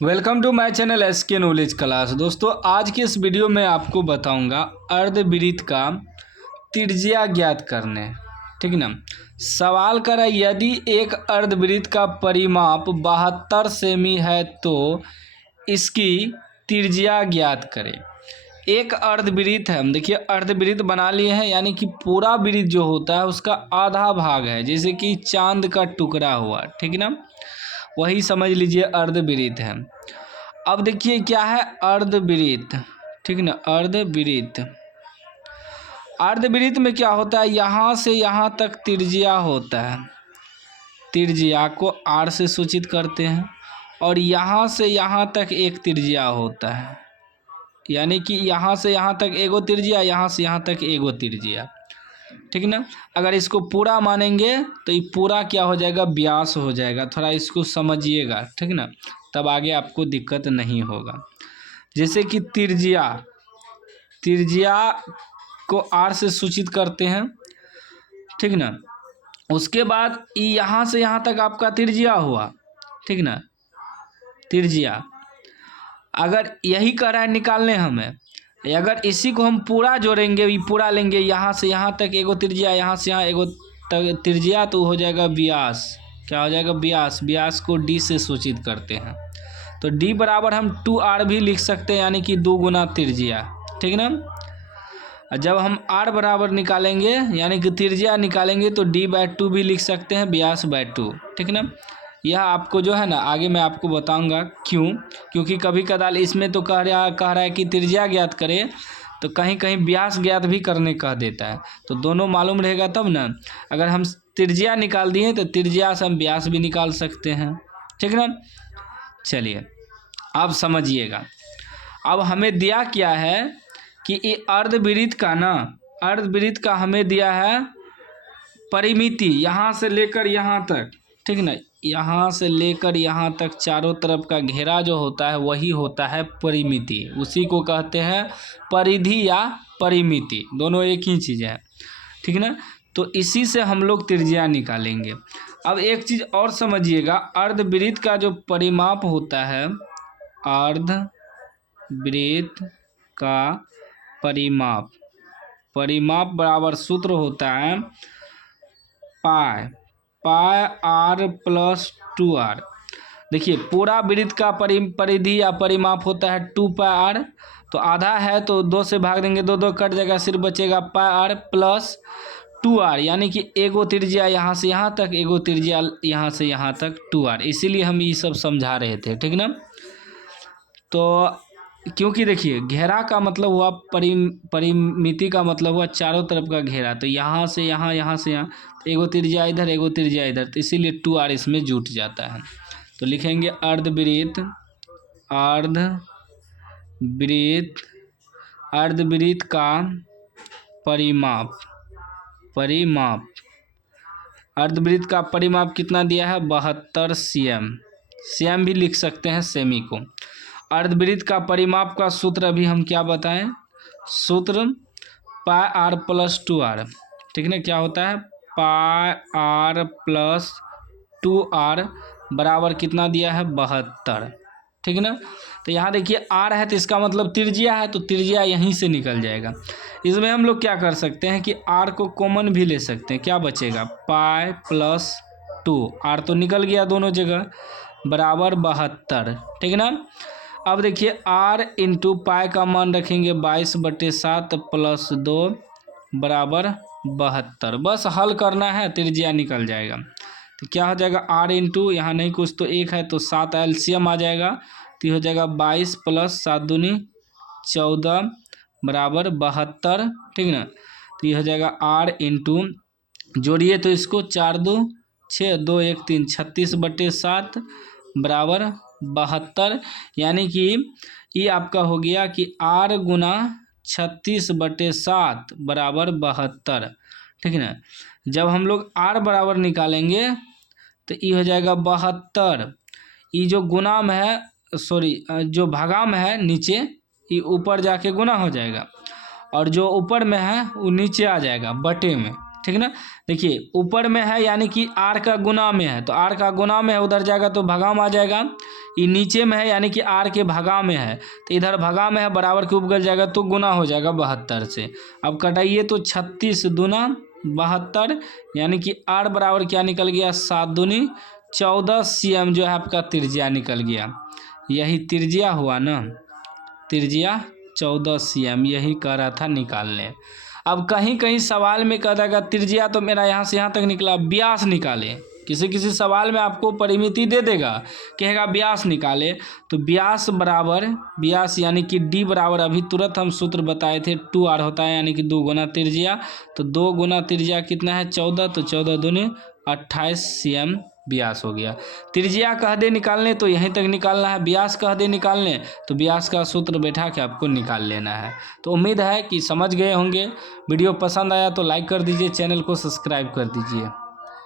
Welcome to my channel SK knowledge class. दोस्तों आज की इस वीडियो में आपको बताऊंगा अर्धवृत्त का त्रिज्या ज्ञात करने। ठीक ना। सवाल करा यदि एक अर्धवृत्त का परिमाप 72 सेमी है तो इसकी त्रिज्या ज्ञात करें। एक अर्धवृत्त है, हम देखिए अर्धवृत्त बना लिए हैं, यानी कि पूरा वृत्त जो होता है उसका आधा भाग है, जैसे कि चांद का टुकड़ा हुआ। ठीक ना, वही समझ लीजिए अर्धवृत्त है। अब देखिए क्या है अर्धवृत्त। ठीक ना, अर्धवृत्त। अर्धवृत्त में क्या होता है, यहाँ से यहाँ तक त्रिज्या होता है। त्रिज्या को आर से सूचित करते हैं और यहाँ से यहाँ तक एक त्रिज्या होता है, यानी कि यहाँ से यहाँ तक एगो त्रिज्या, यहाँ से यहाँ तक एगो त्रिज्या। ठीक ना। अगर इसको पूरा मानेंगे तो ये पूरा क्या हो जाएगा, व्यास हो जाएगा। थोड़ा इसको समझिएगा, ठीक ना, तब आगे आपको दिक्कत नहीं होगा। जैसे कि त्रिज्या, त्रिज्या को आर से सूचित करते हैं। ठीक ना। उसके बाद यहाँ से यहाँ तक आपका त्रिज्या हुआ। ठीक ना, त्रिज्या अगर यही कह रहा है निकालने हमें, अगर इसी को हम पूरा जोड़ेंगे, ये पूरा लेंगे, यहाँ से यहाँ तक एगो त्रिज्या, यहाँ से यहाँ एगो त्रिज्या, तो हो जाएगा व्यास। क्या हो जाएगा, व्यास। व्यास को डी से सूचित करते हैं, तो डी बराबर हम 2r भी लिख सकते हैं, यानी कि 2 गुना त्रिज्या। ठीक ना। जब हम r बराबर निकालेंगे यानी कि त्रिज्या निकालेंगे तो d/2 भी लिख सकते हैं, व्यास/2। ठीक ना। यह आपको जो है ना आगे मैं आपको बताऊंगा क्यों, क्योंकि कभी कदाल इसमें तो कह रहा है कि त्रिज्या ज्ञात करें, तो कहीं कहीं व्यास ज्ञात भी करने कह देता है। तो दोनों मालूम रहेगा तब ना। अगर हम त्रिज्या निकाल दिए तो त्रिज्या से हम व्यास भी निकाल सकते हैं। ठीक ना। चलिए अब समझिएगा। अब हमें दिया क्या है कि ये अर्धवृत्त का ना, अर्धवृत्त का हमें दिया है परिमिति, यहाँ से लेकर यहाँ तक। ठीक ना, यहाँ से लेकर यहाँ तक चारों तरफ का घेरा जो होता है वही होता है परिमिति। उसी को कहते हैं परिधि या परिमिति, दोनों एक ही चीज़ है। ठीक ना। तो इसी से हम लोग त्रिज्या निकालेंगे। अब एक चीज़ और समझिएगा, अर्धवृत्त का जो परिमाप होता है, अर्धवृत्त का परिमाप, परिमाप बराबर सूत्र होता है पाई r प्लस 2r। देखिए पूरा वृत्त का परिधि या परिमाप होता है 2πr, तो आधा है तो 2 से भाग देंगे, 2 2 कट जाएगा, सिर्फ बचेगा πr प्लस 2r, यानी कि एगो त्रिज्या यहाँ से यहाँ तक, एगो त्रिज्या यहाँ से यहाँ तक 2r। इसीलिए हम ये सब समझा रहे थे। ठीक ना। तो क्योंकि देखिए घेरा का मतलब हुआ परिमिति का मतलब हुआ चारों तरफ का घेरा, तो यहाँ से यहाँ, यहाँ से यहाँ, एगो त्रिज्या इधर, एगो त्रिज्या इधर, तो इसीलिए 2r इसमें जुट जाता है। तो लिखेंगे अर्धवृत्त, अर्धवृत्त, अर्धवृत्त का परिमाप, परिमाप, अर्धवृत्त का परिमाप कितना दिया है, 72 cm। cm भी लिख सकते हैं, सेमी को। अर्धवृत्त का परिमाप का सूत्र अभी हम क्या बताएं, सूत्र पाई r प्लस 2r। ठीक ना, क्या होता है पाई r प्लस 2r बराबर कितना दिया है, 72। ठीक ना। तो यहाँ देखिए r है तो इसका मतलब त्रिज्या है, तो त्रिज्या यहीं से निकल जाएगा। इसमें हम लोग क्या कर सकते हैं कि r को कॉमन भी ले सकते हैं, क्या बचेगा पाई प्लस 2, r तो निकल गया दोनों जगह, बराबर 72। ठीक ना। अब देखिए r इंटू पाई का मान रखेंगे 22/7 प्लस 2 बराबर 72। बस हल करना है, त्रिज्या निकल जाएगा। तो क्या हो जाएगा r इंटू, यहाँ नहीं कुछ तो एक है तो 7 एलसीएम आ जाएगा, तो हो जाएगा 22 प्लस 7 दूनी 14 बराबर 72। ठीक ना। तो ये हो जाएगा r इंटू, जोड़िए तो इसको 4 2 6 2 1 3 36/7 बराबर 72, यानी कि ये आपका हो गया कि r गुना 36/7 बराबर 72। ठीक है ना। जब हम लोग r बराबर निकालेंगे तो ये हो जाएगा 72। ये जो गुना में है, सॉरी जो भागा में है नीचे, ये ऊपर जाके गुना हो जाएगा, और जो ऊपर में है वो नीचे आ जाएगा बटे में। ठीक ना। देखिए ऊपर में है यानी कि आर का गुना में है, तो आर का गुना में है उधर जाएगा तो भगा में आ जाएगा। ये नीचे में है यानी कि आर के भगा में है, तो इधर भगा में है बराबर क्यूब गल जाएगा तो गुना हो जाएगा 72 से। अब कटाइए तो 36 दूना 72 यानी कि आर बराबर क्या निकल गया 7 दूनी 14 cm जो है आपका त्रिज्या निकल गया। यही त्रिज्या हुआ ना, त्रिज्या 14 cm यही कह रहा था निकालने। अब कहीं कहीं सवाल में कह देगा त्रिज्या तो मेरा यहाँ से यहाँ तक निकला, व्यास निकाले। किसी किसी सवाल में आपको परिमिति दे देगा, कहेगा व्यास निकाले, तो व्यास बराबर व्यास यानी कि डी बराबर अभी तुरंत हम सूत्र बताए थे 2r होता है यानी कि 2 गुना त्रिज्या, तो 2 गुना त्रिज्या कितना है 14, तो 14 दूनी 28 cm व्यास हो गया। त्रिज्या कह दे निकालने तो यहीं तक निकालना है, व्यास कह दे निकालने तो व्यास का सूत्र बैठा के आपको निकाल लेना है। तो उम्मीद है कि समझ गए होंगे। वीडियो पसंद आया तो लाइक कर दीजिए, चैनल को सब्सक्राइब कर दीजिए।